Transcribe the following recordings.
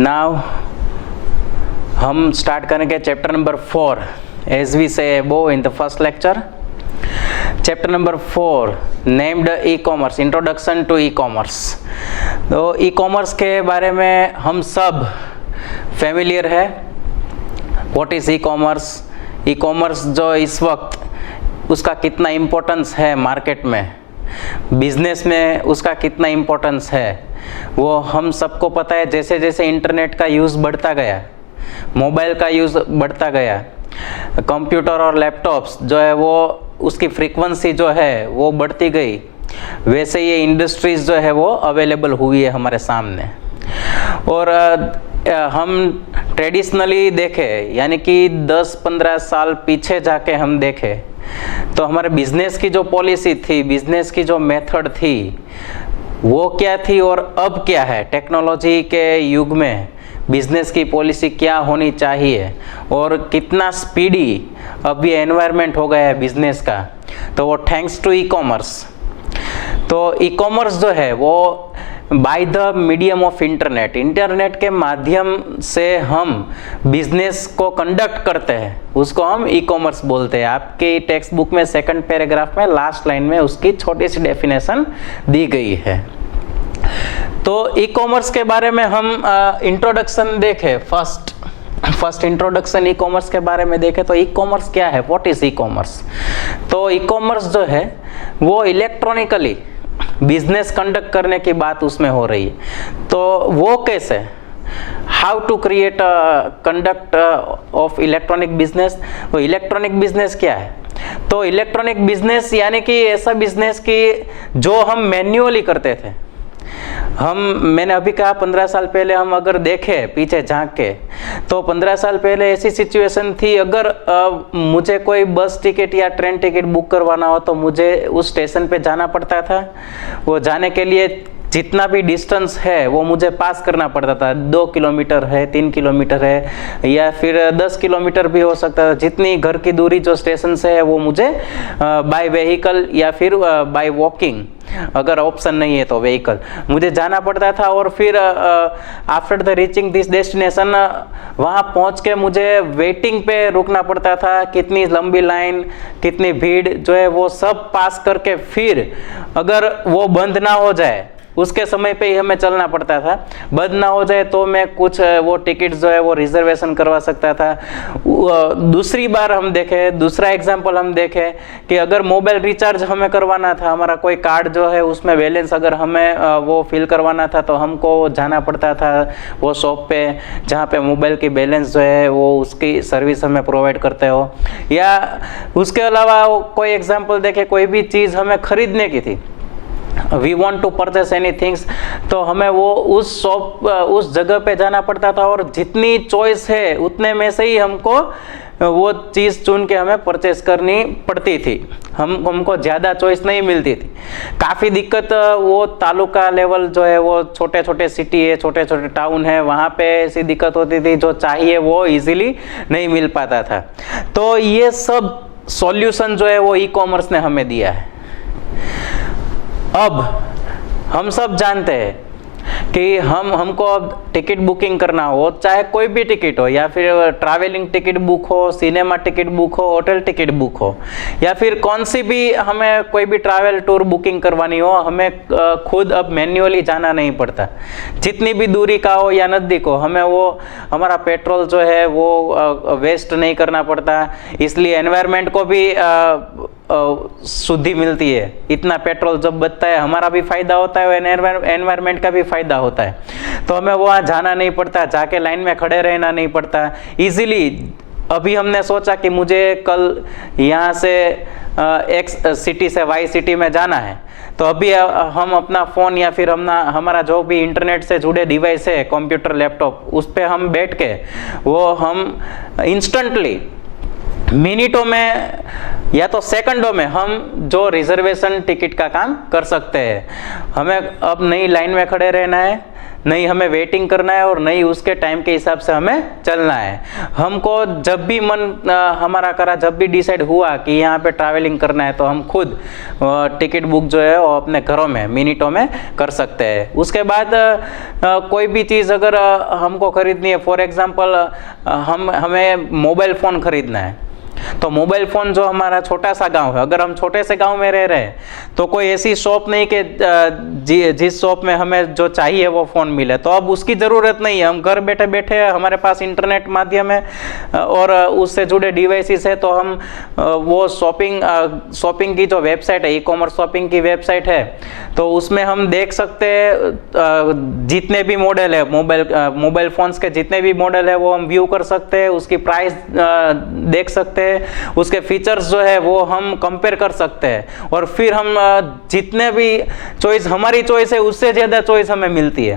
Now हम start करेंगे chapter number 4 as we say above in the first lecture. Chapter number 4 named e commerce, introduction to e commerce. तो e commerce के बारे में हम सब फैमिलियर है। What is e commerce? E commerce जो इस वक्त उसका कितना इम्पोर्टेंस है मार्केट में, बिजनेस में उसका कितना इम्पोर्टेंस है, वो हम सबको पता है। जैसे जैसे इंटरनेट का यूज़ बढ़ता गया, मोबाइल का यूज़ बढ़ता गया, कंप्यूटर और लैपटॉप्स जो है वो उसकी फ्रीक्वेंसी जो है वो बढ़ती गई, वैसे ये इंडस्ट्रीज़ जो है वो अवेलेबल हुई है हमारे सामने। और हम ट्रेडिशनली देखें, यानी कि 10-15 साल पीछे जाके हम देखें तो हमारे बिजनेस की जो पॉलिसी थी, बिजनेस की जो मेथड थी, वो क्या थी और अब क्या है। टेक्नोलॉजी के युग में बिजनेस की पॉलिसी क्या होनी चाहिए और कितना स्पीडी अब ये एनवायरनमेंट हो गया है बिजनेस का, तो वो थैंक्स टू ई कॉमर्स। तो ई कॉमर्स जो है वो by the medium of internet, internet के माध्यम से हम बिजनेस को कंडक्ट करते हैं, उसको हम ई कॉमर्स बोलते हैं। आपके टेक्स्ट बुक में सेकंड पैराग्राफ में लास्ट लाइन में उसकी छोटी सी डेफिनेशन दी गई है। तो ई कॉमर्स के बारे में हम इंट्रोडक्शन देखें, फर्स्ट इंट्रोडक्शन ई कॉमर्स के बारे में देखें तो ई कॉमर्स क्या है, व्हाट इज ई कॉमर्स। तो ई कॉमर्स जो है वो इलेक्ट्रॉनिकली बिजनेस कंडक्ट करने की बात उसमें हो रही है। तो वो कैसे, how to create conduct of electronic business. वो इलेक्ट्रॉनिक बिजनेस क्या है? तो इलेक्ट्रॉनिक बिजनेस यानी कि ऐसा बिजनेस कि जो हम मैन्युअली करते थे। मैंने अभी कहा 15 साल पहले हम अगर देखें पीछे झांक के, तो 15 साल पहले ऐसी सिचुएशन थी, अगर मुझे कोई बस टिकट या ट्रेन टिकट बुक करवाना हो तो मुझे उस स्टेशन पे जाना पड़ता था। वो जाने के लिए जितना भी डिस्टेंस है वो मुझे पास करना पड़ता था। 2 किलोमीटर है, 3 किलोमीटर है, या फिर 10 किलोमीटर भी हो सकता था। जितनी घर की दूरी जो स्टेशन से है वो मुझे बाय व्हीकल या फिर बाय वॉकिंग, अगर ऑप्शन नहीं है तो व्हीकल, मुझे जाना पड़ता था। और फिर after the reaching this destination, वहाँ पहुँच के मुझे वेटिंग पे रुकना पड़ता था। कितनी लंबी लाइन, कितनी भीड़ जो है वो सब पास करके फिर अगर वो बंद ना हो जाए, उसके समय पे ही हमें चलना पड़ता था। बंद ना हो जाए तो मैं कुछ वो टिकट जो है वो रिजर्वेशन करवा सकता था। दूसरी बार हम देखें, दूसरा एग्जांपल हम देखें कि अगर मोबाइल रिचार्ज हमें करवाना था, हमारा कोई कार्ड जो है उसमें बैलेंस अगर हमें वो फिल करवाना था तो हमको जाना पड़ता था वो शॉप पे जहाँ पे मोबाइल की बैलेंस जो है वो उसकी सर्विस हमें प्रोवाइड करते हो। या उसके अलावा कोई एग्जाम्पल देखें, कोई भी चीज़ हमें खरीदने की थी, we want to purchase any things, तो हमें वो उस शॉप, उस जगह पे जाना पड़ता था और जितनी चॉइस है उतने में से ही हमको वो चीज़ चुन के हमें परचेस करनी पड़ती थी। हमको ज़्यादा चॉइस नहीं मिलती थी। काफ़ी दिक्कत वो तालुका लेवल जो है वो छोटे छोटे सिटी है, छोटे छोटे टाउन है, वहाँ पे ऐसी दिक्कत होती थी, जो चाहिए वो इजीली नहीं मिल पाता था। तो ये सब सॉल्यूशन जो है वो ई कॉमर्स ने हमें दिया है। अब हम सब जानते हैं कि हमको अब टिकट बुकिंग करना हो, चाहे कोई भी टिकट हो, या फिर ट्रैवलिंग टिकट बुक हो, सिनेमा टिकट बुक हो, होटल टिकट बुक हो, या फिर कौन सी भी हमें कोई भी ट्रैवल टूर बुकिंग करवानी हो, हमें खुद अब मैन्युअली जाना नहीं पड़ता। जितनी भी दूरी का हो या नज़दीक हो, हमें वो हमारा पेट्रोल जो है वो वेस्ट नहीं करना पड़ता। इसलिए एनवायरनमेंट को भी शुद्धि मिलती है। इतना पेट्रोल जब बचता है हमारा भी फायदा होता है, एनवायरनमेंट का भी फायदा होता है। तो हमें वहाँ जाना नहीं पड़ता, जाके लाइन में खड़े रहना नहीं पड़ता इजीली। अभी हमने सोचा कि मुझे कल यहाँ से एक्स सिटी से वाई सिटी में जाना है, तो अभी हम अपना फ़ोन या फिर हमारा जो भी इंटरनेट से जुड़े डिवाइस है, कंप्यूटर, लैपटॉप, उस पर हम बैठ के वो हम इंस्टेंटली मिनटों में या तो सेकंडों में हम जो रिजर्वेशन टिकट का काम कर सकते हैं। हमें अब नई लाइन में खड़े रहना है, नहीं हमें वेटिंग करना है और नहीं उसके टाइम के हिसाब से हमें चलना है। हमको जब भी मन हमारा करा, जब भी डिसाइड हुआ कि यहाँ पे ट्रैवलिंग करना है, तो हम खुद टिकट बुक जो है वो अपने घरों में मिनटों में कर सकते हैं। उसके बाद कोई भी चीज़ अगर हमको खरीदनी है, फॉर एग्जांपल हमें मोबाइल फ़ोन खरीदना है, तो मोबाइल फ़ोन जो हमारा छोटा सा गांव है, अगर हम छोटे से गांव में रह रहे हैं तो कोई ऐसी शॉप नहीं कि जिस शॉप में हमें जो चाहिए वो फ़ोन मिले, तो अब उसकी ज़रूरत नहीं है। हम घर बैठे बैठे हमारे पास इंटरनेट माध्यम है और उससे जुड़े डिवाइसेस है, तो हम वो शॉपिंग की जो वेबसाइट है, ई कॉमर्स शॉपिंग की वेबसाइट है, तो उसमें हम देख सकते हैं जितने भी मॉडल है, मोबाइल फ़ोन्स के जितने भी मॉडल है वो हम व्यू कर सकते हैं, उसकी प्राइस देख सकते हैं, उसके फीचर्स जो है वो हम कंपेयर कर सकते हैं, और फिर हम जितने भी चॉइस, हमारी चॉइस है उससे ज़्यादा चॉइस हमें मिलती है,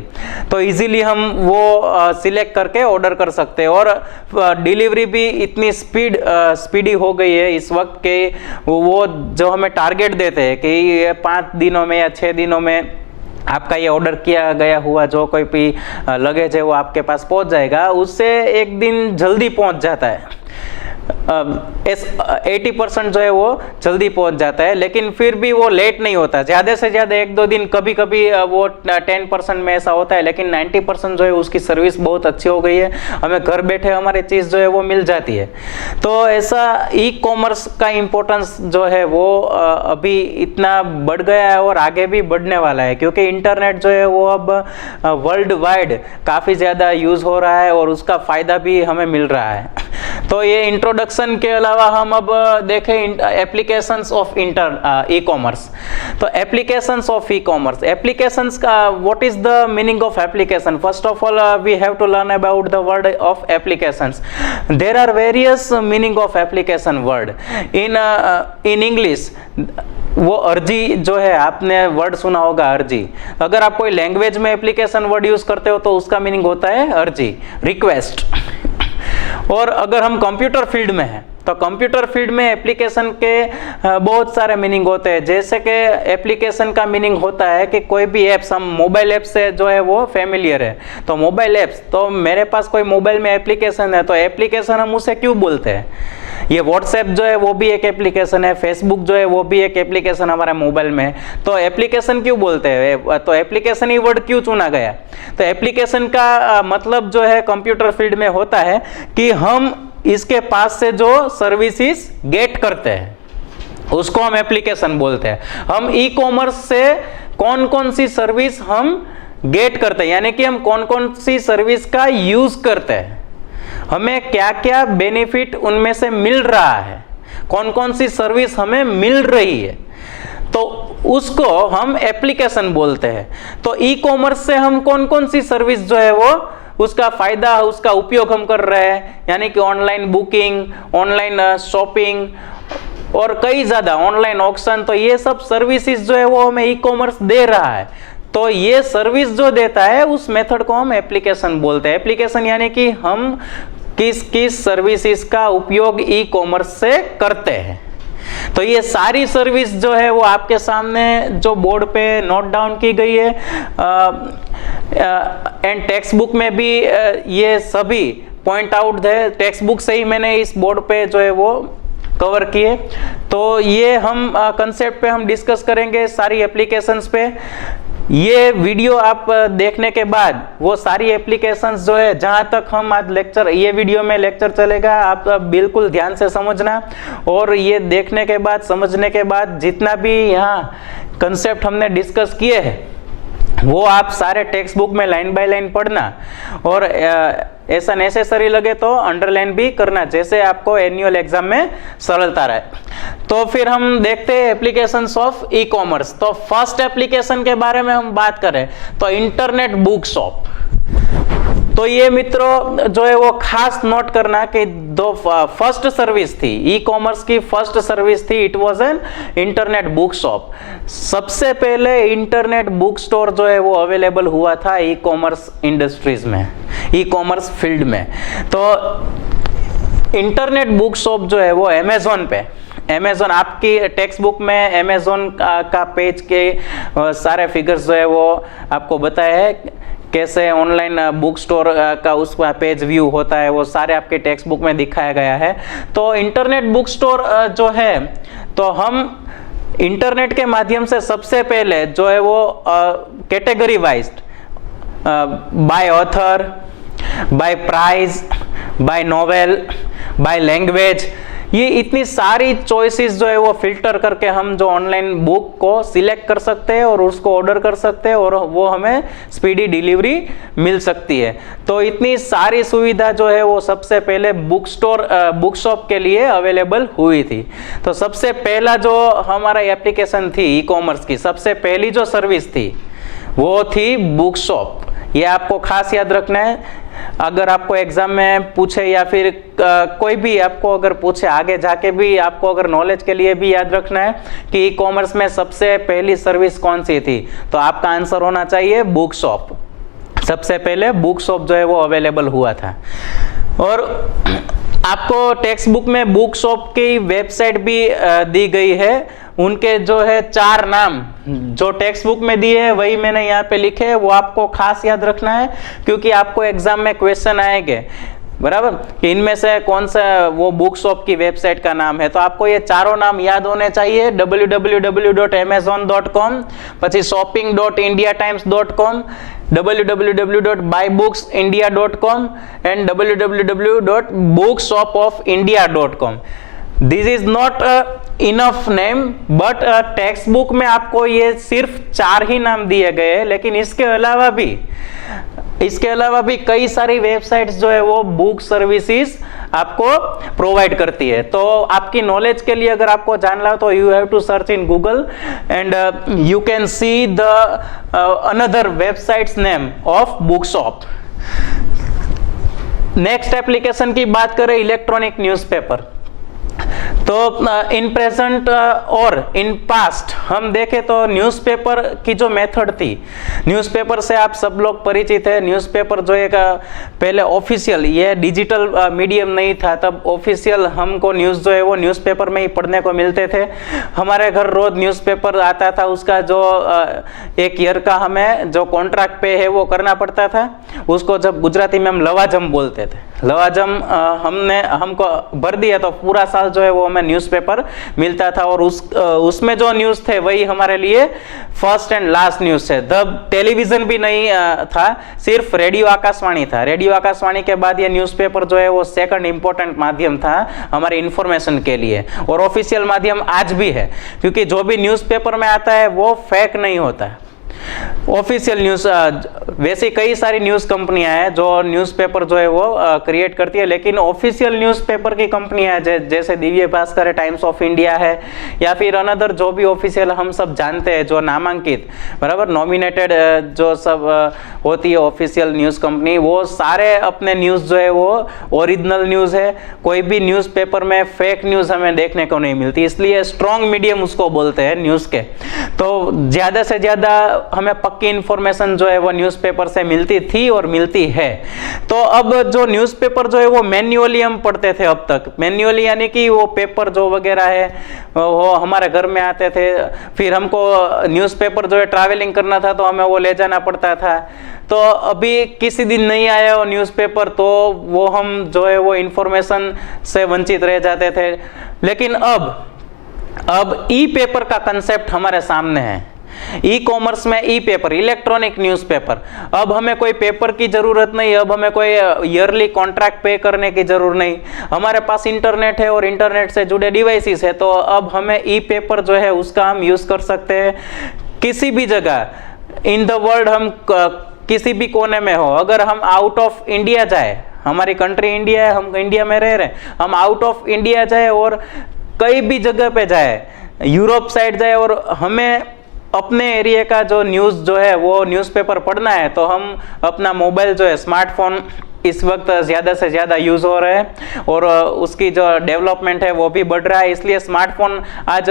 तो इजीली हम वो सिलेक्ट करके ऑर्डर कर सकते हैं। और डिलीवरी भी इतनी स्पीडी हो गई है इस वक्त के वो जो हमें टारगेट देते हैं कि ये 5 दिनों में या 6 दिनों में आपका ये ऑर्डर किया गया हुआ जो कोई भी लगेज है वो आपके पास पहुंच जाएगा, उससे एक दिन जल्दी पहुंच जाता है। 80% जो है वो जल्दी पहुंच जाता है, लेकिन फिर भी वो लेट नहीं होता, ज़्यादा से ज़्यादा 1-2 दिन, कभी कभी वो 10% में ऐसा होता है, लेकिन 90% जो है उसकी सर्विस बहुत अच्छी हो गई है, हमें घर बैठे हमारी चीज़ जो है वो मिल जाती है। तो ऐसा ई कॉमर्स का इम्पोर्टेंस जो है वो अभी इतना बढ़ गया है और आगे भी बढ़ने वाला है, क्योंकि इंटरनेट जो है वो अब वर्ल्ड वाइड काफ़ी ज़्यादा यूज़ हो रहा है और उसका फ़ायदा भी हमें मिल रहा है। तो ये इंट्रोडक्शन के अलावा हम अब देखें एप्लीकेशंस ऑफ ई कॉमर्स। तो applications of e commerce, applications का what is the meaning of application? First of all we have to learn about the word of applications. There are various meaning of application word in English. वो अर्जी जो है, आपने word सुना होगा अर्जी। अगर आप कोई लैंग्वेज में एप्लीकेशन वर्ड यूज करते हो तो उसका मीनिंग होता है अर्जी, रिक्वेस्ट। और अगर हम कंप्यूटर फील्ड में हैं तो कंप्यूटर फील्ड में एप्लीकेशन के बहुत सारे मीनिंग होते हैं। जैसे कि एप्लीकेशन का मीनिंग होता है कि कोई भी ऐप्स, हम मोबाइल ऐप से जो है वो फेमिलियर है, तो मोबाइल ऐप्स, तो मेरे पास कोई मोबाइल में एप्लीकेशन है, तो एप्लीकेशन हम उसे क्यों बोलते हैं? ये व्हाट्सएप जो है वो भी एक एप्लीकेशन है, फेसबुक जो है वो भी एक एप्लीकेशन हमारे मोबाइल में, तो एप्लीकेशन क्यों बोलते हैं? तो एप्लीकेशन ही वर्ड क्यों चुना गया? तो एप्लीकेशन का मतलब जो है कंप्यूटर फील्ड में होता है कि हम इसके पास से जो सर्विसेज गेट करते हैं उसको हम एप्लीकेशन बोलते हैं। हम ई कॉमर्स से कौन कौन सी सर्विस हम गेट करते हैं, यानी कि हम कौन कौन सी सर्विस का यूज करते हैं, हमें क्या क्या बेनिफिट उनमें से मिल रहा है, कौन कौन सी सर्विस हमें मिल रही है, तो उसको हम एप्लीकेशन बोलते हैं। तो ई कॉमर्स से हम कौन कौन सी सर्विस जो है वो उसका फायदा, उसका उपयोग हम कर रहे हैं, यानी कि ऑनलाइन बुकिंग, ऑनलाइन शॉपिंग और कई ज्यादा ऑनलाइन ऑक्शन, तो ये सब सर्विसेज जो है वो हमें ई कॉमर्स दे रहा है। तो ये सर्विस जो देता है उस मेथड को हम एप्लीकेशन बोलते हैं। एप्लीकेशन यानी कि हम किस किस सर्विसेज का उपयोग ई कॉमर्स से करते हैं। तो ये सारी सर्विस जो है वो आपके सामने जो बोर्ड पे नोट डाउन की गई है, एंड टेक्स्ट बुक में भी ये सभी पॉइंट आउट है, टेक्स्ट बुक से ही मैंने इस बोर्ड पे जो है वो कवर किए। तो ये हम कंसेप्ट पे हम डिस्कस करेंगे सारी एप्लीकेशंस पे। ये वीडियो आप देखने के बाद वो सारी एप्लीकेशंस जो है, जहां तक हम आज लेक्चर, ये वीडियो में लेक्चर चलेगा, आप बिल्कुल ध्यान से समझना, और ये देखने के बाद, समझने के बाद जितना भी यहाँ कंसेप्ट हमने डिस्कस किए हैं वो आप सारे टेक्स्ट बुक में लाइन बाय लाइन पढ़ना, और ऐसा नेसेसरी लगे तो अंडरलाइन भी करना, जैसे आपको एनुअल एग्जाम में सरलता रहे। तो फिर हम देखते हैं एप्लीकेशंस ऑफ ई कॉमर्स। तो फर्स्ट एप्लीकेशन के बारे में हम बात करें तो इंटरनेट बुक शॉप। तो ये मित्रों जो है वो खास नोट करना कि दो फर्स्ट सर्विस थी ई कॉमर्स की, फर्स्ट सर्विस थी it was an internet book shop. सबसे पहले इंटरनेट बुक स्टोर जो है वो अवेलेबल हुआ था ई कॉमर्स इंडस्ट्रीज में, ई कॉमर्स फील्ड में। तो इंटरनेट बुक शॉप जो है वो अमेजोन पे, अमेजोन आपकी टेक्स्ट बुक में अमेजोन का पेज के सारे फिगर्स जो है वो आपको बताया है कैसे ऑनलाइन बुक स्टोर का उसका पेज व्यू होता है, वो सारे आपके टेक्स्ट बुक में दिखाया गया है। तो इंटरनेट बुक स्टोर जो है, तो हम इंटरनेट के माध्यम से सबसे पहले जो है वो category wise by author, by price, by novel, by language, ये इतनी सारी चॉइसेस जो है वो फिल्टर करके हम जो ऑनलाइन बुक को सिलेक्ट कर सकते हैं और उसको ऑर्डर कर सकते हैं और वो हमें स्पीडी डिलीवरी मिल सकती है। तो इतनी सारी सुविधा जो है वो सबसे पहले बुक स्टोर बुक शॉप के लिए अवेलेबल हुई थी। तो सबसे पहला जो हमारा एप्लीकेशन थी ई कॉमर्स की, सबसे पहली जो सर्विस थी वो थी बुक शॉप। ये आपको खास याद रखना है। अगर आपको एग्जाम में पूछे या फिर कोई भी आपको अगर पूछे आगे जाके भी, आपको अगर नॉलेज के लिए भी याद रखना है कि ई कॉमर्स में सबसे पहली सर्विस कौन सी थी, तो आपका आंसर होना चाहिए बुक शॉप। सबसे पहले बुक शॉप जो है वो अवेलेबल हुआ था। और आपको टेक्स्ट बुक में बुक शॉप की वेबसाइट भी दी गई है। उनके जो है 4 नाम जो टेक्स्ट बुक में दिए हैं वही मैंने यहाँ पे लिखे हैं, वो आपको खास याद रखना है क्योंकि आपको एग्जाम में क्वेश्चन आएंगे, बराबर, कि इनमें से कौन सा वो बुक शॉप की वेबसाइट का नाम है। तो आपको ये चारों नाम याद होने चाहिए, www.amazon.com, પછી shopping.indiatimes.com, www.buybooksindia.com and www.bookshopofIndia.com। This is not enough name, but text book में आपको ये सिर्फ 4 ही नाम दिए गए हैं, लेकिन इसके अलावा भी कई सारी वेबसाइट्स जो है वो बुक सर्विसेज आपको प्रोवाइड करती है। तो आपकी नॉलेज के लिए अगर आपको जानना हो तो you have to search in Google and you can see the another websites name of book shop. Next application की बात करें, इलेक्ट्रॉनिक न्यूज़पेपर। तो इन प्रेजेंट और इन पास्ट हम देखें तो न्यूज़पेपर की जो मेथड थी, न्यूज़पेपर से आप सब लोग परिचित है। न्यूज़पेपर जो एक पहले ऑफिशियल, ये डिजिटल मीडियम नहीं था, तब ऑफिशियल हमको न्यूज़ जो है वो न्यूज़पेपर में ही पढ़ने को मिलते थे। हमारे घर रोज न्यूज़पेपर आता था, उसका जो 1 ईयर का हमें जो कॉन्ट्रैक्ट पे है वो करना पड़ता था। उसको जब गुजराती में हम लवाजम बोलते थे, लवाजम हमको भर दिया तो पूरा साल जो है वो हमें न्यूज़पेपर मिलता था और उसमें जो न्यूज़ थे वही हमारे लिए फर्स्ट एंड लास्ट न्यूज़ थे। तब टेलीविजन भी नहीं था, सिर्फ रेडियो आकाशवाणी था। रेडियो आकाशवाणी के बाद ये न्यूज़पेपर जो है वो सेकंड इंपॉर्टेंट माध्यम था हमारे इंफॉर्मेशन के लिए, और ऑफिशियल माध्यम आज भी है, क्योंकि जो भी न्यूज़पेपर में आता है वो फेक नहीं होता है, ऑफिशियल न्यूज़। वैसे कई सारी न्यूज़ कंपनियां हैं जो न्यूज़पेपर जो है वो क्रिएट करती है, लेकिन ऑफिशियल न्यूज़पेपर की कंपनियां हैं जैसे दिव्य भास्कर है, टाइम्स ऑफ इंडिया है, या फिर अनदर जो भी ऑफिशियल हम सब जानते हैं, जो नामांकित, बराबर, नॉमिनेटेड जो सब होती है ऑफिशियल न्यूज़ कंपनी, वो सारे अपने न्यूज़ जो है वो ओरिजिनल न्यूज़ है। कोई भी न्यूज़पेपर में फेक न्यूज़ हमें देखने को नहीं मिलती, इसलिए स्ट्रॉन्ग मीडियम उसको बोलते हैं न्यूज़ के। तो ज़्यादा से ज़्यादा हमें पक्की इंफॉर्मेशन जो है वो न्यूज़पेपर से मिलती थी और मिलती है। तो अब जो न्यूज़पेपर जो है वो मैन्युअली हम पढ़ते थे अब तक, मैन्युअली यानी कि वो पेपर जो वगैरह है वो हमारे घर में आते थे, फिर हमको न्यूज़पेपर जो है ट्रैवलिंग करना था तो हमें वो ले जाना पड़ता था। तो अभी किसी दिन नहीं आया वो न्यूज़पेपर तो वो हम जो है वो इंफॉर्मेशन से वंचित रह जाते थे। लेकिन अब ई पेपर का कंसेप्ट हमारे सामने है। ई कॉमर्स में ई पेपर, इलेक्ट्रॉनिक न्यूज़पेपर, अब हमें कोई पेपर की जरूरत नहीं, अब हमें कोई ईयरली कॉन्ट्रैक्ट पे करने की जरूरत नहीं। हमारे पास इंटरनेट है और इंटरनेट से जुड़े डिवाइसेस है, तो अब हमें ई पेपर जो है उसका हम यूज कर सकते हैं किसी भी जगह इन द वर्ल्ड। हम किसी भी कोने में हो, अगर हम आउट ऑफ इंडिया जाए, हमारी कंट्री इंडिया है, हम इंडिया में रह रहे हैं, हम आउट ऑफ इंडिया जाए और कई भी जगह पे जाए, यूरोप साइड जाए, और हमें अपने एरिया का जो न्यूज़ जो है वो न्यूज़पेपर पढ़ना है, तो हम अपना मोबाइल जो है, स्मार्टफोन इस वक्त ज़्यादा से ज़्यादा यूज़ हो रहा है और उसकी जो डेवलपमेंट है वो भी बढ़ रहा है, इसलिए स्मार्टफोन आज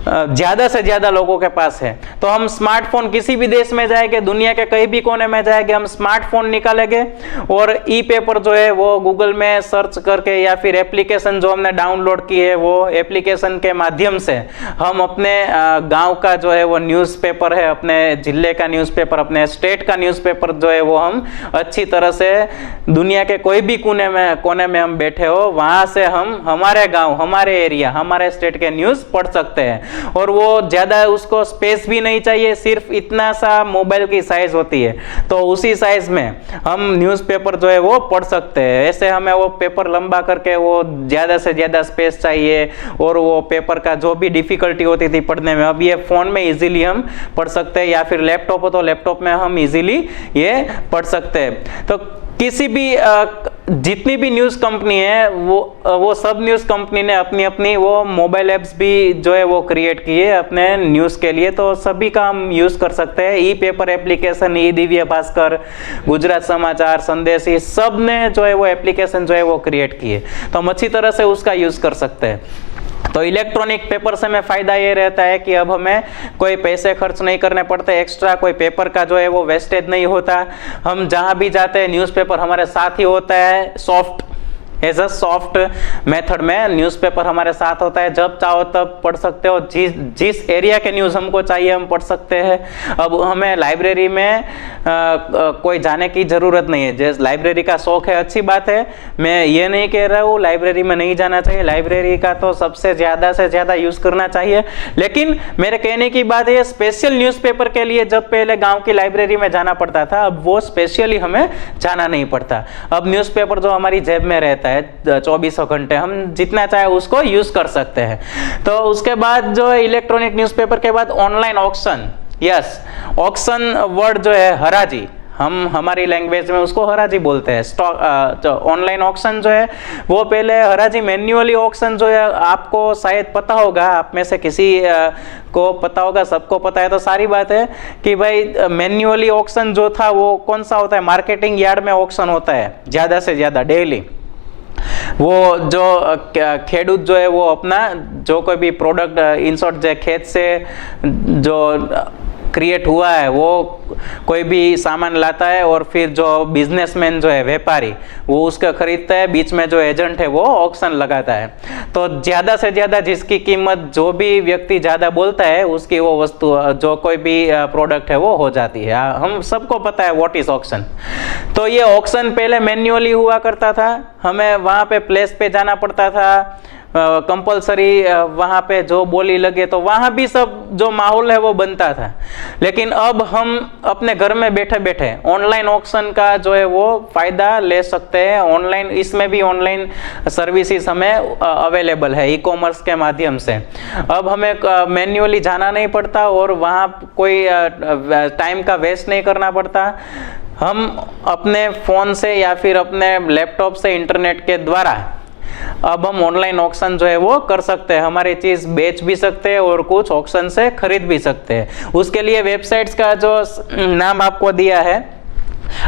ज्यादा से ज्यादा लोगों के पास है। तो हम स्मार्टफोन किसी भी देश में जाएंगे, दुनिया के कहीं भी कोने में जाएंगे, हम स्मार्टफोन निकालेंगे और ई पेपर जो है वो गूगल में सर्च करके या फिर एप्लीकेशन जो हमने डाउनलोड की है वो एप्लीकेशन के माध्यम से हम अपने गांव का जो है वो न्यूज़पेपर है, अपने जिले का न्यूज़पेपर, अपने स्टेट का न्यूज़पेपर जो है वो हम अच्छी तरह से दुनिया के कोई भी कोने में हम बैठे हो वहां से हम हमारे गांव, हमारे एरिया, हमारे स्टेट के न्यूज़ पढ़ सकते हैं। और वो ज्यादा उसको स्पेस भी नहीं चाहिए, सिर्फ इतना सा मोबाइल की साइज होती है, तो उसी साइज में हम न्यूज़पेपर जो है वो पढ़ सकते हैं। ऐसे हमें वो पेपर लंबा करके वो ज्यादा से ज्यादा स्पेस चाहिए और वो पेपर का जो भी डिफिकल्टी होती थी पढ़ने में, अब ये फोन में इजीली हम पढ़ सकते हैं, या फिर लैपटॉप हो तो लैपटॉप में हम इजीली ये पढ़ सकते हैं। तो किसी भी जितनी भी न्यूज़ कंपनी है वो सब न्यूज़ कंपनी ने अपनी अपनी वो मोबाइल ऐप्स भी जो है वो क्रिएट की है अपने न्यूज़ के लिए, तो सभी का हम यूज़ कर सकते हैं। ई पेपर एप्लीकेशन, ई दिव्य भास्कर, गुजरात समाचार, संदेश, ये सब ने जो है वो एप्लीकेशन जो है वो क्रिएट की है, तो हम अच्छी तरह से उसका यूज़ कर सकते हैं। तो इलेक्ट्रॉनिक पेपर से हमें फायदा ये रहता है कि अब हमें कोई पैसे खर्च नहीं करने पड़ते, एक्स्ट्रा कोई पेपर का जो है वो वेस्टेज नहीं होता। हम जहां भी जाते हैं न्यूज़पेपर हमारे साथ ही होता है, soft as a soft method में न्यूज़पेपर हमारे साथ होता है, जब चाहो तब पढ़ सकते हो, जिस एरिया के न्यूज़ हमको चाहिए हम पढ़ सकते हैं। अब हमें लाइब्रेरी में कोई जाने की ज़रूरत नहीं है। जैसे लाइब्रेरी का शौक है, अच्छी बात है, मैं ये नहीं कह रहा हूँ लाइब्रेरी में नहीं जाना चाहिए, लाइब्रेरी का तो सबसे ज़्यादा से ज़्यादा यूज़ करना चाहिए। लेकिन मेरे कहने की बात है, स्पेशल न्यूज़पेपर के लिए जब पहले गाँव की लाइब्रेरी में जाना पड़ता था, अब वो स्पेशली हमें जाना नहीं पड़ता। अब न्यूज़पेपर जो हमारी जेब में रहता है 24 घंटे, हम जितना चाहे उसको यूज कर सकते हैं। तो उसके बाद जो है इलेक्ट्रॉनिक न्यूज़पेपर के बाद online auction, yes, auction word जो है हराजी, हम हमारी लैंग्वेज में उसको हराजी बोलते हैं। स्टॉक ऑनलाइन ऑक्शन जो है वो पहले हराजी, मैन्युअली ऑक्शन जो है आपको शायद पता होगा, आप में से किसी को पता होगा, सबको पता है तो सारी बात है कि भाई मैन्युअली ऑक्शन जो था वो कौन सा होता है, मार्केटिंग यार्ड में ऑक्शन होता है ज्यादा से ज्यादा डेली। वो जो खेडूत जो है वो अपना जो कोई भी प्रोडक्ट इन शॉर्ट जो खेत से जो क्रिएट हुआ है वो कोई भी सामान लाता है और फिर जो बिजनेसमैन जो है, व्यापारी, वो उसका खरीदता है, बीच में जो एजेंट है वो ऑक्शन लगाता है। तो ज्यादा से ज्यादा जिसकी कीमत जो भी व्यक्ति ज्यादा बोलता है उसकी वो वस्तु जो कोई भी प्रोडक्ट है वो हो जाती है। हम सबको पता है व्हाट इज ऑक्शन। तो ये ऑक्शन पहले मैन्युअली हुआ करता था, हमें वहां पे प्लेस पे जाना पड़ता था, कंपलसरी वहाँ पे जो बोली लगे तो वहाँ भी सब जो माहौल है वो बनता था। लेकिन अब हम अपने घर में बैठे बैठे ऑनलाइन ऑक्शन का जो है वो फायदा ले सकते हैं। ऑनलाइन, इसमें भी ऑनलाइन सर्विसेज हमें अवेलेबल है ई कॉमर्स के माध्यम से। अब हमें मैन्युअली जाना नहीं पड़ता और वहाँ कोई टाइम का वेस्ट नहीं करना पड़ता। हम अपने फ़ोन से या फिर अपने लैपटॉप से इंटरनेट के द्वारा अब हम ऑनलाइन ऑक्शन जो है वो कर सकते हैं, हमारी चीज बेच भी सकते हैं और कुछ ऑक्शन से खरीद भी सकते हैं। उसके लिए वेबसाइट्स का जो नाम आपको दिया है,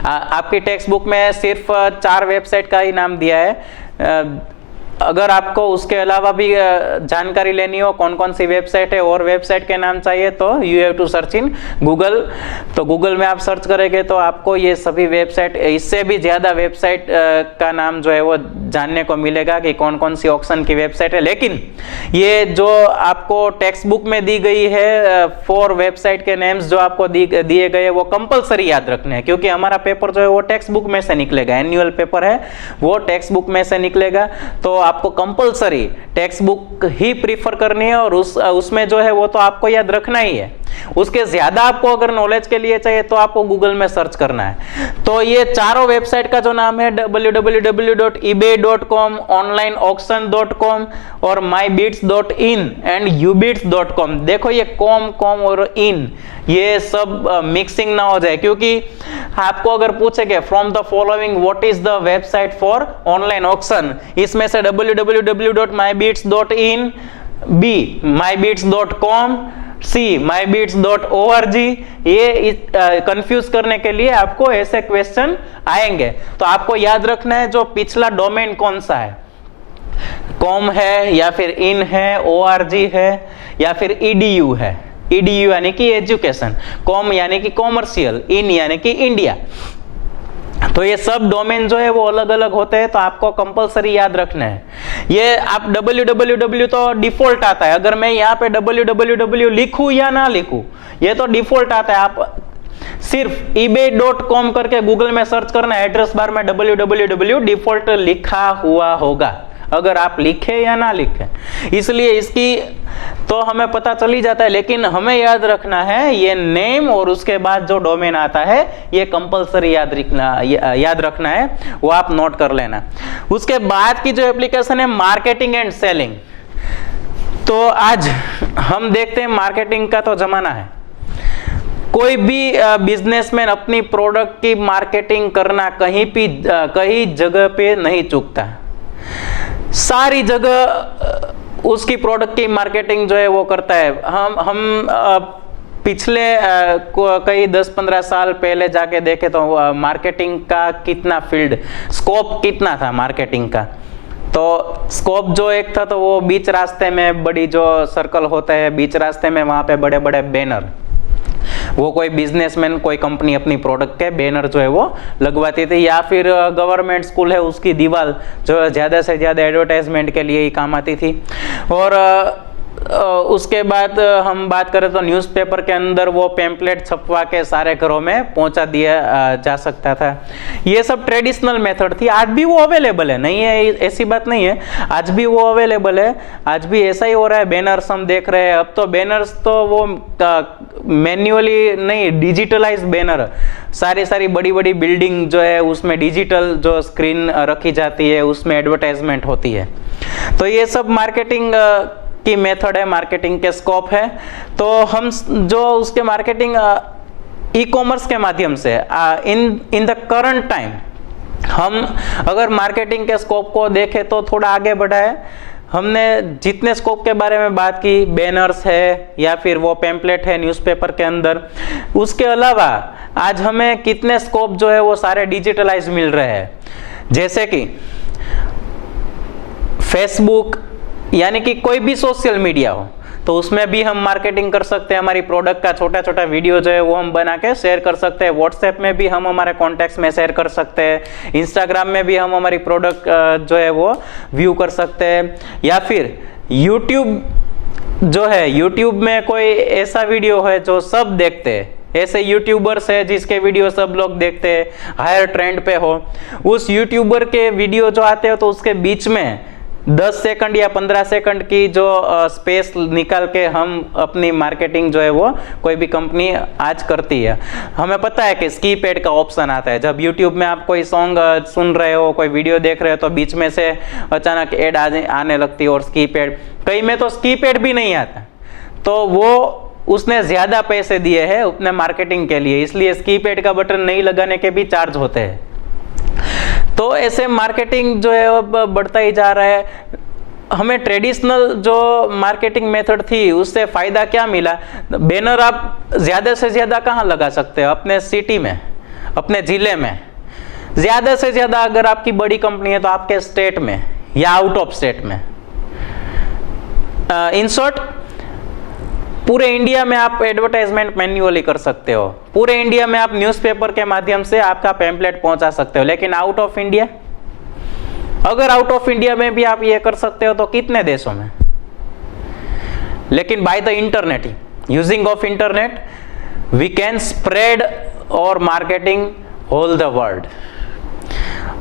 आपकी टेक्स्ट बुक में सिर्फ 4 वेबसाइट का ही नाम दिया है। अगर आपको उसके अलावा भी जानकारी लेनी हो कौन कौन सी वेबसाइट है और वेबसाइट के नाम चाहिए तो you have to search in Google. तो गूगल में आप सर्च करेंगे तो आपको ये सभी वेबसाइट, इससे भी ज़्यादा वेबसाइट का नाम जो है वो जानने को मिलेगा कि कौन कौन सी ऑक्शन की वेबसाइट है। लेकिन ये जो आपको टेक्स्ट बुक में दी गई है 4 वेबसाइट के नेम्स जो आपको दिए गए वो कंपलसरी याद रखने हैं, क्योंकि हमारा पेपर जो है वो टेक्स्ट बुक में से निकलेगा, एनुअल पेपर है वो टेक्स्ट बुक में से निकलेगा। तो आपको कंपलसरी टेक्स्ट बुक ही प्रीफर करनी है और उसमें जो है वो तो आपको याद रखना ही है। उसके ज्यादा आपको अगर नॉलेज के लिए चाहिए तो आपको गूगल में सर्च करना है। तो ये चारों वेबसाइट का जो नाम है www.ebay.com, onlineauction.com और mybeats.in एंड ubeats.com। देखो ये कॉम और इन ये सब मिक्सिंग ना हो जाए, क्योंकि आपको अगर पूछेंगे from the following what is the website for online auction, इसमें से www.mybeats.in, b mybeats.com, c mybeats.org, ये कंफ्यूज करने के लिए आपको ऐसे क्वेश्चन आएंगे। तो आपको याद रखना है जो पिछला डोमेन कौन सा है, कॉम है या फिर इन है, org है या फिर EDU है। EDU यानी कि एजुकेशन, कॉम यानी कि कॉमर्शियल, इन यानी कि इंडिया। तो ये सब डोमेन जो है वो अलग अलग होते हैं, तो आपको कंपलसरी याद रखना है। ये आप www तो डिफॉल्ट आता है, अगर मैं यहाँ पे www लिखूं या ना लिखूं ये तो डिफॉल्ट आता है। आप सिर्फ ebay.com करके गूगल में सर्च करना, एड्रेस बार में www डिफॉल्ट लिखा हुआ होगा, अगर आप लिखे या ना लिखे। इसलिए इसकी तो हमें पता चल ही जाता है, लेकिन हमें याद रखना है ये नेम और उसके बाद जो डोमेन आता है ये कंपलसरी याद रखना है, वो आप नोट कर लेना। उसके बाद की जो एप्लीकेशन है मार्केटिंग एंड सेलिंग, तो आज हम देखते हैं मार्केटिंग का तो जमाना है। कोई भी बिजनेसमैन अपनी प्रोडक्ट की मार्केटिंग करना कहीं जगह पे नहीं चूकता, सारी जगह उसकी प्रोडक्ट की मार्केटिंग जो है वो करता है। हम पिछले कई 10-15 साल पहले जाके देखे तो मार्केटिंग का कितना फील्ड स्कोप कितना था मार्केटिंग का। तो स्कोप जो एक था तो वो बीच रास्ते में बड़ी जो सर्कल होता है बीच रास्ते में, वहां पे बड़े बड़े बैनर, वो कोई बिजनेसमैन कोई कंपनी अपनी प्रोडक्ट के बैनर जो है वो लगवाती थी, या फिर गवर्नमेंट स्कूल है उसकी दीवार जो ज्यादा से ज्यादा एडवर्टाइजमेंट के लिए ही काम आती थी। और उसके बाद हम बात करें तो न्यूज़पेपर के अंदर वो पैम्पलेट छपवा के सारे घरों में पहुंचा दिया जा सकता था। ये सब ट्रेडिशनल मेथड थी, आज भी वो अवेलेबल है, नहीं है ऐसी बात नहीं है, आज भी वो अवेलेबल है, आज भी ऐसा ही हो रहा है। बैनर्स हम देख रहे हैं, अब तो बैनर्स तो वो मैन्युअली नहीं, डिजिटलाइज बैनर, सारी बड़ी बड़ी बिल्डिंग जो है उसमें डिजिटल जो स्क्रीन रखी जाती है उसमें एडवर्टाइजमेंट होती है। तो ये सब मार्केटिंग की मेथड है, मार्केटिंग के स्कोप है। तो हम जो उसके मार्केटिंग ई कॉमर्स के माध्यम से इन द करंट टाइम हम अगर मार्केटिंग के स्कोप को देखें तो थोड़ा आगे बढ़ा है। हमने जितने स्कोप के बारे में बात की, बैनर्स है या फिर वो पैम्पलेट है न्यूज़पेपर के अंदर, उसके अलावा आज हमें कितने स्कोप जो है वो सारे डिजिटलाइज मिल रहे हैं। जैसे कि फेसबुक यानी कि कोई भी सोशल मीडिया हो तो उसमें भी हम मार्केटिंग कर सकते हैं, हमारी प्रोडक्ट का छोटा छोटा वीडियो जो है वो हम बना के शेयर कर सकते हैं। व्हाट्सएप में भी हम हमारे कॉन्टैक्ट्स में शेयर कर सकते हैं, इंस्टाग्राम में भी हम हमारी प्रोडक्ट जो है वो व्यू कर सकते हैं, या फिर यूट्यूब जो है, यूट्यूब में कोई ऐसा वीडियो है जो सब देखते हैं, ऐसे यूट्यूबर्स है जिसके वीडियो सब लोग देखते हैं, हायर ट्रेंड पे हो, उस यूट्यूबर के वीडियो जो आते हो तो उसके बीच में 10 सेकंड या 15 सेकंड की जो स्पेस निकाल के हम अपनी मार्केटिंग जो है वो कोई भी कंपनी आज करती है। हमें पता है कि स्किप एड का ऑप्शन आता है, जब यूट्यूब में आप कोई सॉन्ग सुन रहे हो, कोई वीडियो देख रहे हो तो बीच में से अचानक एड आने लगती है, और स्किप एड, कई में तो स्किप एड भी नहीं आता, तो वो उसने ज्यादा पैसे दिए हैं अपने मार्केटिंग के लिए, इसलिए स्किप एड का बटन नहीं लगाने के भी चार्ज होते हैं। तो ऐसे मार्केटिंग जो है अब बढ़ता ही जा रहा है। हमें ट्रेडिशनल जो मार्केटिंग मेथड थी उससे फायदा क्या मिला? बैनर आप ज्यादा से ज्यादा कहाँ लगा सकते हो? अपने सिटी में, अपने जिले में, ज्यादा से ज्यादा अगर आपकी बड़ी कंपनी है तो आपके स्टेट में या आउट ऑफ स्टेट में। इन शॉर्ट पूरे इंडिया में आप एडवर्टाइजमेंट मैन्युअली कर सकते हो, पूरे इंडिया में आप न्यूज़पेपर के माध्यम से आपका पैम्पलेट पहुंचा सकते हो, लेकिन आउट ऑफ इंडिया, अगर आउट ऑफ इंडिया में भी आप ये कर सकते हो तो कितने देशों में? लेकिन by the internet, using of internet we can spread और मार्केटिंग होल द वर्ल्ड।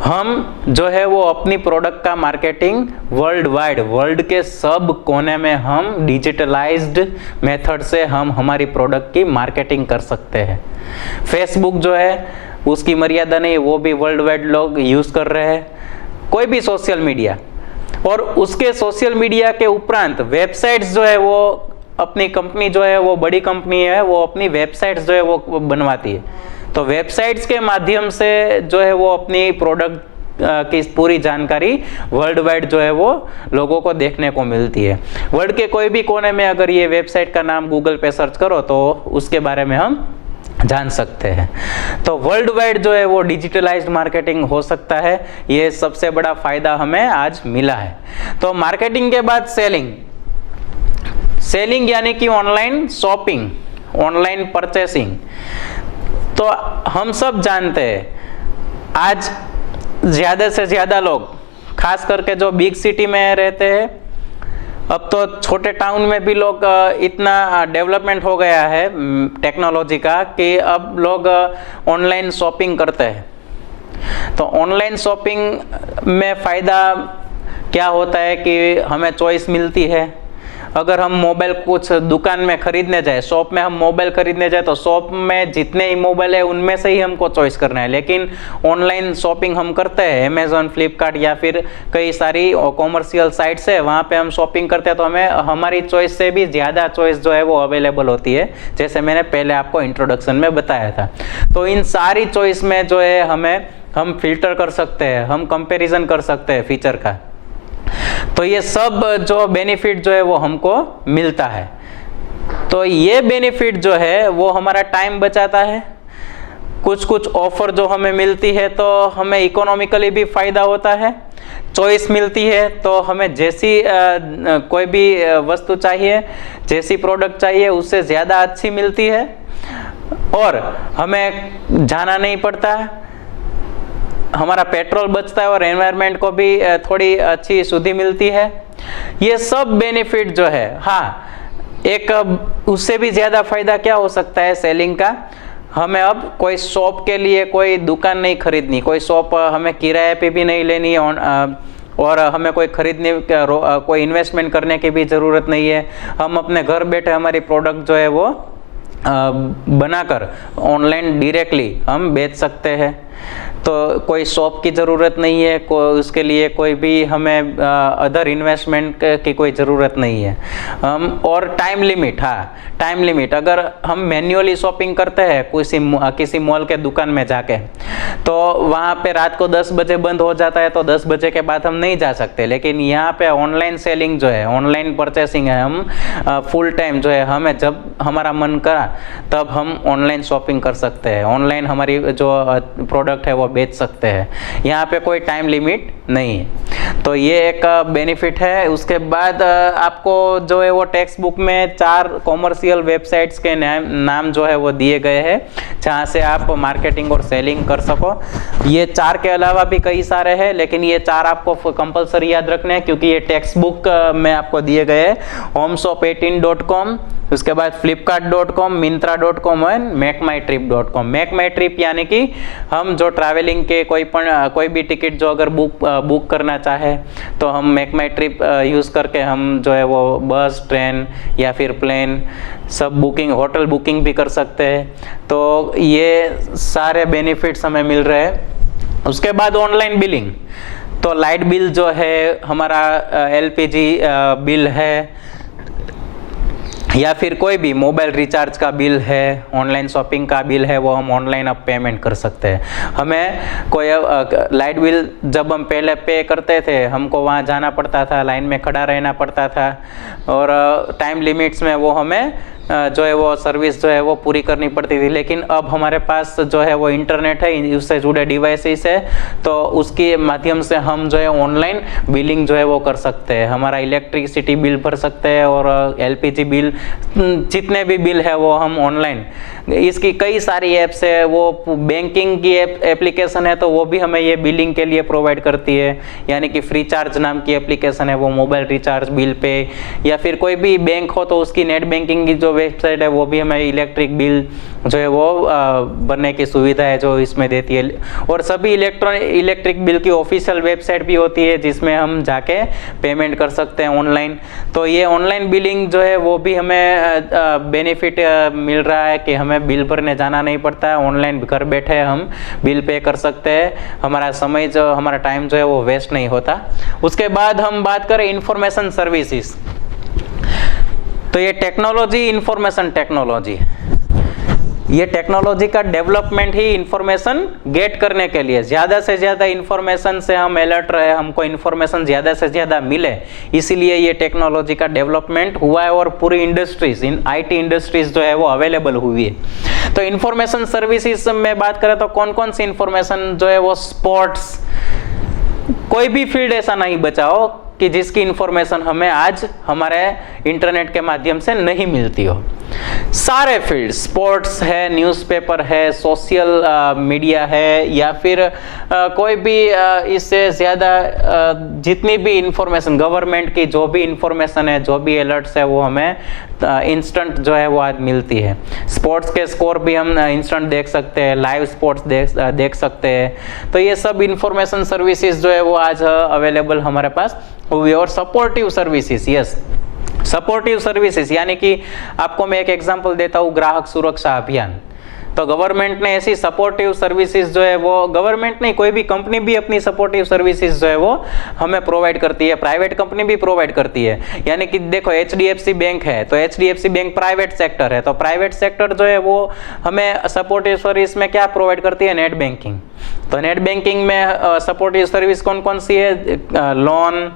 हम जो है वो अपनी प्रोडक्ट का मार्केटिंग वर्ल्ड वाइड, वर्ल्ड के सब कोने में हम डिजिटलाइज्ड मेथड से हम हमारी प्रोडक्ट की मार्केटिंग कर सकते हैं। फेसबुक जो है उसकी मर्यादा नहीं, वो भी वर्ल्ड वाइड लोग यूज कर रहे हैं, कोई भी सोशल मीडिया। और उसके सोशल मीडिया के उपरांत वेबसाइट्स जो है वो अपनी कंपनी जो है वो बड़ी कंपनी है, वो अपनी वेबसाइट्स जो है वो बनवाती है, तो वेबसाइट्स के माध्यम से जो है वो अपनी प्रोडक्ट की पूरी जानकारी वर्ल्ड वाइड जो है वो लोगों को देखने को मिलती है। वर्ल्ड के कोई भी कोने में अगर ये वेबसाइट का नाम गूगल पे सर्च करो तो उसके बारे में हम जान सकते हैं। तो वर्ल्ड वाइड जो है वो डिजिटलाइज्ड मार्केटिंग हो सकता है, ये सबसे बड़ा फायदा हमें आज मिला है। तो मार्केटिंग के बाद सेलिंग, सेलिंग यानी कि ऑनलाइन शॉपिंग, ऑनलाइन परचेसिंग। तो हम सब जानते हैं आज ज़्यादा से ज़्यादा लोग, खास करके जो बिग सिटी में रहते हैं, अब तो छोटे टाउन में भी लोग इतना डेवलपमेंट हो गया है टेक्नोलॉजी का कि अब लोग ऑनलाइन शॉपिंग करते हैं। तो ऑनलाइन शॉपिंग में फ़ायदा क्या होता है कि हमें चॉइस मिलती है। अगर हम मोबाइल कुछ दुकान में खरीदने जाए, शॉप में हम मोबाइल खरीदने जाए, तो शॉप में जितने ही मोबाइल है उनमें से ही हमको चॉइस करना है। लेकिन ऑनलाइन शॉपिंग हम करते हैं, अमेज़ॉन, फ्लिपकार्ट या फिर कई सारी कॉमर्शियल साइट्स है, वहाँ पे हम शॉपिंग करते हैं, तो हमें हमारी चॉइस से भी ज़्यादा चॉइस जो है वो अवेलेबल होती है, जैसे मैंने पहले आपको इंट्रोडक्शन में बताया था। तो इन सारी चॉइस में जो है हम फिल्टर कर सकते हैं, हम कंपेरिजन कर सकते हैं फीचर का। तो ये सब जो बेनिफिट जो है वो हमको मिलता है। तो ये बेनिफिट जो है वो हमारा टाइम बचाता है। कुछ ऑफर जो हमें मिलती है तो हमें इकोनॉमिकली भी फायदा होता है। चॉइस मिलती है तो हमें जैसी कोई भी वस्तु चाहिए, जैसी प्रोडक्ट चाहिए उससे ज़्यादा अच्छी मिलती है, और हमें जाना नहीं पड़ता है, हमारा पेट्रोल बचता है, और एनवायरनमेंट को भी थोड़ी अच्छी शुद्धि मिलती है। ये सब बेनिफिट जो है, हाँ, एक उससे भी ज़्यादा फायदा क्या हो सकता है सेलिंग का, हमें अब कोई शॉप के लिए कोई दुकान नहीं खरीदनी, कोई शॉप हमें किराए पे भी नहीं लेनी, और हमें कोई खरीदने कोई इन्वेस्टमेंट करने की भी ज़रूरत नहीं है। हम अपने घर बैठे हमारी प्रोडक्ट जो है वो बनाकर ऑनलाइन डायरेक्टली हम बेच सकते हैं। तो कोई शॉप की ज़रूरत नहीं है, उसके लिए कोई भी हमें अदर इन्वेस्टमेंट की कोई ज़रूरत नहीं है। और टाइम लिमिट, हाँ, टाइम लिमिट, अगर हम मैन्युअली शॉपिंग करते हैं किसी मॉल के दुकान में जाके, तो वहाँ पे रात को 10 बजे बंद हो जाता है, तो 10 बजे के बाद हम नहीं जा सकते। लेकिन यहाँ पे ऑनलाइन सेलिंग जो है, ऑनलाइन परचेसिंग है, हम फुल टाइम जो है, हमें जब हमारा मन करा तब हम ऑनलाइन शॉपिंग कर सकते हैं, ऑनलाइन हमारी जो प्रोडक्ट है वो बेच सकते हैं। यहाँ पे कोई टाइम लिमिट नहीं है। तो ये एक बेनिफिट है। उसके बाद आपको जो है वो टेक्स्ट बुक में 4 कॉमर्शियल वेबसाइट्स के नाम जो है वो दिए गए हैं, जहाँ से आप मार्केटिंग और सेलिंग कर सको। ये 4 के अलावा भी कई सारे हैं, लेकिन ये 4 आपको कंपलसरी याद रखने हैं, क्योंकि ये टेक्स्ट बुक में आपको दिए गए हैं। homeshop18.com, उसके बाद flipkart.com, myntra.com और makemytrip.com। मेकमाईट्रिप यानी कि हम जो ट्रैवलिंग के कोई भी टिकट जो अगर बुक करना चाहे, तो हम मेकमाईट्रिप यूज़ करके हम जो है वो बस, ट्रेन या फिर प्लेन सब बुकिंग, होटल बुकिंग भी कर सकते हैं। तो ये सारे बेनिफिट्स हमें मिल रहे हैं। उसके बाद ऑनलाइन बिलिंग, तो लाइट बिल जो है हमारा, LPG बिल है, या फिर कोई भी मोबाइल रिचार्ज का बिल है, ऑनलाइन शॉपिंग का बिल है, वो हम ऑनलाइन अब पेमेंट कर सकते हैं। हमें कोई लाइट बिल जब हम पहले पे करते थे, हमको वहाँ जाना पड़ता था, लाइन में खड़ा रहना पड़ता था, और टाइम लिमिट्स में वो हमें जो है वो सर्विस जो है वो पूरी करनी पड़ती थी। लेकिन अब हमारे पास जो है वो इंटरनेट है, उससे जुड़े डिवाइसेस है, तो उसके माध्यम से हम जो है ऑनलाइन बिलिंग जो है वो कर सकते हैं। हमारा इलेक्ट्रिसिटी बिल भर सकते हैं, और LPG बिल, जितने भी बिल है वो हम ऑनलाइन, इसकी कई सारी ऐप्स है, वो बैंकिंग की एप्लीकेशन है, तो वो भी हमें ये बिलिंग के लिए प्रोवाइड करती है। यानी कि फ्री चार्ज नाम की एप्लीकेशन है, वो मोबाइल रिचार्ज, बिल पे, या फिर कोई भी बैंक हो तो उसकी नेट बैंकिंग की जो वेबसाइट है वो भी हमें इलेक्ट्रिक बिल जो है वो भरने की सुविधा है जो इसमें देती है। और सभी इलेक्ट्रिक बिल की ऑफिशियल वेबसाइट भी होती है, जिसमें हम जाके पेमेंट कर सकते हैं ऑनलाइन। तो ये ऑनलाइन बिलिंग जो है वो भी हमें बेनिफिट मिल रहा है कि हमें बिल भरने जाना नहीं पड़ता है, ऑनलाइन घर बैठे हम बिल पे कर सकते हैं, हमारा समय जो, हमारा टाइम जो है वो वेस्ट नहीं होता। उसके बाद हम बात करें इंफॉर्मेशन सर्विसेज, तो ये टेक्नोलॉजी, इंफॉर्मेशन टेक्नोलॉजी, ये टेक्नोलॉजी का डेवलपमेंट ही इंफॉर्मेशन गेट करने के लिए, ज़्यादा से ज़्यादा इंफॉर्मेशन से हम अलर्ट रहे, हमको इंफॉर्मेशन ज़्यादा से ज़्यादा मिले, इसीलिए ये टेक्नोलॉजी का डेवलपमेंट हुआ है, और पूरी इंडस्ट्रीज, IT इंडस्ट्रीज जो है वो अवेलेबल हुई है। तो इंफॉर्मेशन सर्विसेज में बात करें तो कौन कौन सी इंफॉर्मेशन जो है वो, स्पोर्ट्स, कोई भी फील्ड ऐसा नहीं बचा हो कि जिसकी इंफॉर्मेशन हमें आज हमारे इंटरनेट के माध्यम से नहीं मिलती हो। सारे फील्ड, स्पोर्ट्स है, न्यूज़पेपर है, सोशल मीडिया है, या फिर कोई भी इससे ज़्यादा जितनी भी इंफॉर्मेशन, गवर्नमेंट की जो भी इंफॉर्मेशन है, जो भी अलर्ट्स है, वो हमें इंस्टेंट जो है वो आज मिलती है। स्पोर्ट्स के स्कोर भी हम इंस्टेंट देख सकते हैं, लाइव स्पोर्ट्स देख सकते हैं। तो ये सब इंफॉर्मेशन सर्विसेज जो है वो आज अवेलेबल हमारे पास हुई। और supportive services, yes, supportive services यानी कि आपको मैं एक एग्जांपल देता हूँ, ग्राहक सुरक्षा अभियान। तो गवर्नमेंट ने ऐसी सपोर्टिव सर्विसेज जो है वो, गवर्नमेंट नहीं, कोई भी कंपनी भी अपनी सपोर्टिव सर्विसेज जो है वो हमें प्रोवाइड करती है, प्राइवेट कंपनी भी प्रोवाइड करती है। यानी कि देखो HDFC बैंक है, तो HDFC बैंक प्राइवेट सेक्टर है, तो प्राइवेट सेक्टर जो है वो हमें सपोर्टिव सर्विस में क्या प्रोवाइड करती है, नेट बैंकिंग। तो नेट बैंकिंग में सपोर्टिव सर्विस कौन कौन सी है, loan,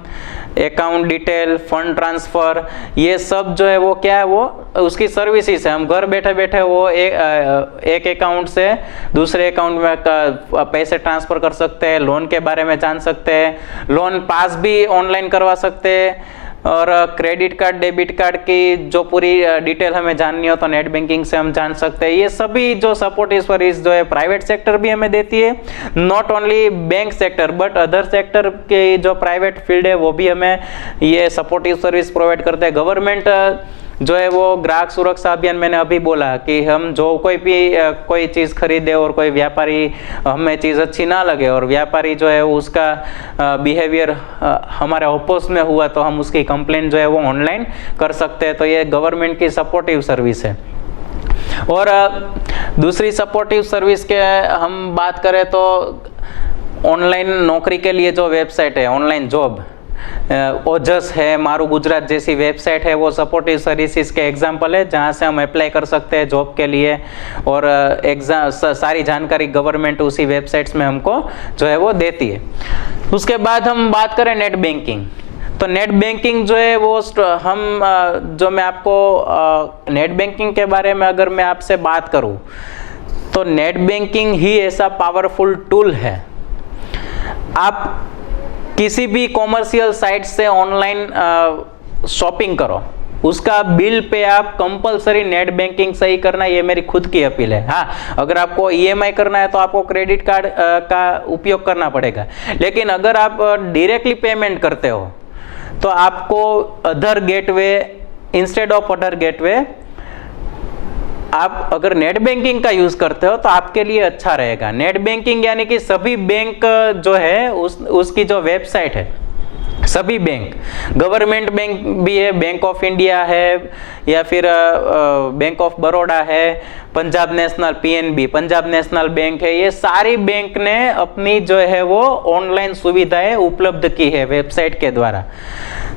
account detail, fund transfer, ये सब जो है वो क्या है, वो उसकी सर्विसेज है। हम घर बैठे बैठे वो एक अकाउंट से दूसरे अकाउंट में पैसे ट्रांसफर कर सकते हैं, लोन के बारे में जान सकते हैं, लोन पास भी ऑनलाइन करवा सकते हैं, और क्रेडिट कार्ड, डेबिट कार्ड की जो पूरी डिटेल हमें जाननी हो तो नेट बैंकिंग से हम जान सकते हैं। ये सभी जो सपोर्टिव सर्विस जो है प्राइवेट सेक्टर भी हमें देती है, not only bank sector but other sector के जो प्राइवेट फील्ड है वो भी हमें ये सपोर्टिव सर्विस प्रोवाइड करते हैं। गवर्नमेंट जो है वो ग्राहक सुरक्षा अभियान, मैंने अभी बोला कि हम जो कोई चीज़ खरीदे और कोई व्यापारी हमें चीज़ अच्छी ना लगे और व्यापारी जो है उसका बिहेवियर हमारे ऑपोजिट में हुआ तो हम उसकी कंप्लेंट जो है वो ऑनलाइन कर सकते हैं। तो ये गवर्नमेंट की सपोर्टिव सर्विस है। और दूसरी सपोर्टिव सर्विस के हम बात करें तो ऑनलाइन नौकरी के लिए जो वेबसाइट है, ऑनलाइन जॉब, ओजस है, मारू गुजरात जैसी वेबसाइट है, वो सपोर्टिव सर्विसेज के एग्जाम्पल है जहाँ से हम अप्लाई कर सकते हैं जॉब के लिए। और एग्जाम सारी जानकारी गवर्नमेंट उसी वेबसाइट्स में हमको जो है वो देती है। उसके बाद हम बात करें नेट बैंकिंग, तो नेट बैंकिंग जो है वो जो मैं आपको नेट बैंकिंग के बारे में अगर मैं आपसे बात करूँ तो नेट बैंकिंग ही ऐसा पावरफुल टूल है। आप किसी भी कॉमर्शियल साइट से ऑनलाइन शॉपिंग करो, उसका बिल पे आप कंपलसरी नेट बैंकिंग से ही करना, ये मेरी खुद की अपील है। हाँ, अगर आपको EMI करना है तो आपको क्रेडिट कार्ड का उपयोग करना पड़ेगा, लेकिन अगर आप डायरेक्टली पेमेंट करते हो तो आपको other gateway, instead of other gateway, आप अगर नेट बैंकिंग का यूज करते हो तो आपके लिए अच्छा रहेगा। नेट बैंकिंग यानी कि सभी बैंक जो है उसकी जो वेबसाइट है, सभी बैंक, गवर्नमेंट बैंक भी है, बैंक ऑफ इंडिया है, या फिर बैंक ऑफ बड़ौदा है, Punjab national PNB, Punjab national bank है, ये सारी बैंक ने अपनी जो है वो ऑनलाइन सुविधाएं उपलब्ध की है वेबसाइट के द्वारा।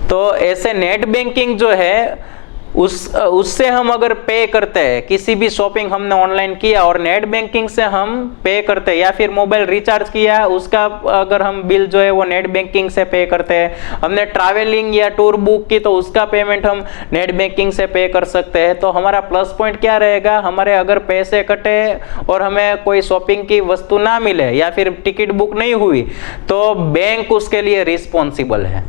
तो ऐसे नेट बैंकिंग जो है उससे हम अगर पे करते हैं, किसी भी शॉपिंग हमने ऑनलाइन किया और नेट बैंकिंग से हम पे करते हैं, या फिर मोबाइल रिचार्ज किया उसका अगर हम बिल जो है वो नेट बैंकिंग से पे करते हैं, हमने ट्रैवलिंग या टूर बुक की तो उसका पेमेंट हम नेट बैंकिंग से पे कर सकते हैं। तो हमारा प्लस पॉइंट क्या रहेगा, हमारे अगर पैसे कटे और हमें कोई शॉपिंग की वस्तु ना मिले या फिर टिकट बुक नहीं हुई तो बैंक उसके लिए रिस्पॉन्सिबल है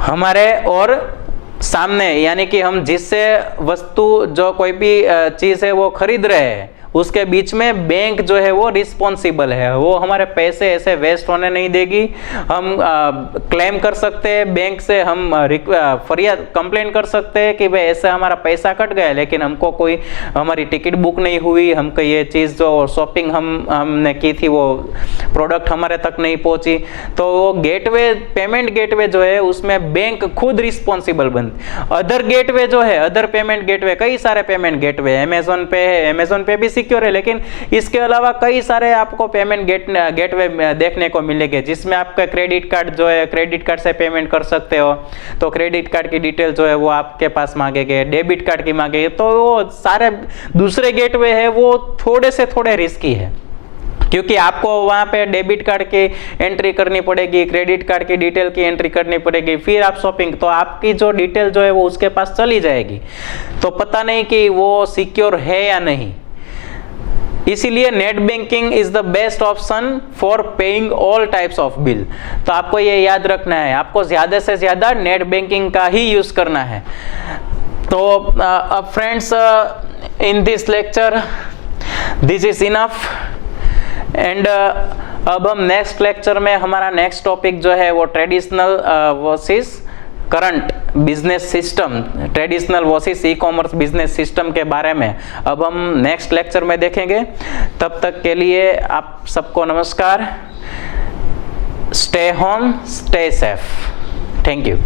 हमारे और सामने, यानी कि हम जिससे वस्तु जो कोई भी चीज़ है वो खरीद रहे हैं उसके बीच में बैंक जो है वो रिस्पॉन्सिबल है, वो हमारे पैसे ऐसे वेस्ट होने नहीं देगी। हम क्लेम कर सकते हैं बैंक से, हम फरियाद कंप्लेंट कर सकते हैं कि भाई ऐसे हमारा पैसा कट गया लेकिन हमको कोई हमारी टिकट बुक नहीं हुई, हमको ये चीज़ जो शॉपिंग हमने की थी वो प्रोडक्ट हमारे तक नहीं पहुंची। तो वो गेटवे, पेमेंट गेटवे जो है उसमें बैंक खुद रिस्पॉन्सिबल बनती। अदर गेटवे जो है, अदर पेमेंट गेटवे, कई सारे पेमेंट गेटवे, अमेजोन पे है, अमेजोन पे भी सिक्योर है, लेकिन इसके अलावा कई सारे आपको पेमेंट गेटवे देखने को मिलेंगे जिसमें आपका क्रेडिट कार्ड जो है, क्रेडिट कार्ड से पेमेंट कर सकते हो तो क्रेडिट कार्ड की डिटेल जो है वो आपके पास मांगेंगे, डेबिट कार्ड की मांगेंगे। तो वो सारे दूसरे गेटवे है वो थोड़े से थोड़े रिस्की है क्योंकि आपको वहाँ पे डेबिट कार्ड की एंट्री करनी पड़ेगी, क्रेडिट कार्ड की डिटेल की एंट्री करनी पड़ेगी, फिर आप शॉपिंग, तो आपकी जो डिटेल जो है वो उसके पास चली जाएगी, तो पता नहीं कि वो सिक्योर है या नहीं। इसीलिए net banking is the best option for paying all types of bill. तो आपको ये याद रखना है, आपको ज्यादा से ज्यादा नेट बैंकिंग का ही यूज करना है। तो अब friends, in this lecture this is enough and अब हम नेक्स्ट लेक्चर में हमारा नेक्स्ट टॉपिक जो है वो traditional versus current business system, traditional versus e commerce business system के बारे में अब हम नेक्स्ट लेक्चर में देखेंगे। तब तक के लिए आप सबको नमस्कार। Stay home, stay safe. Thank you.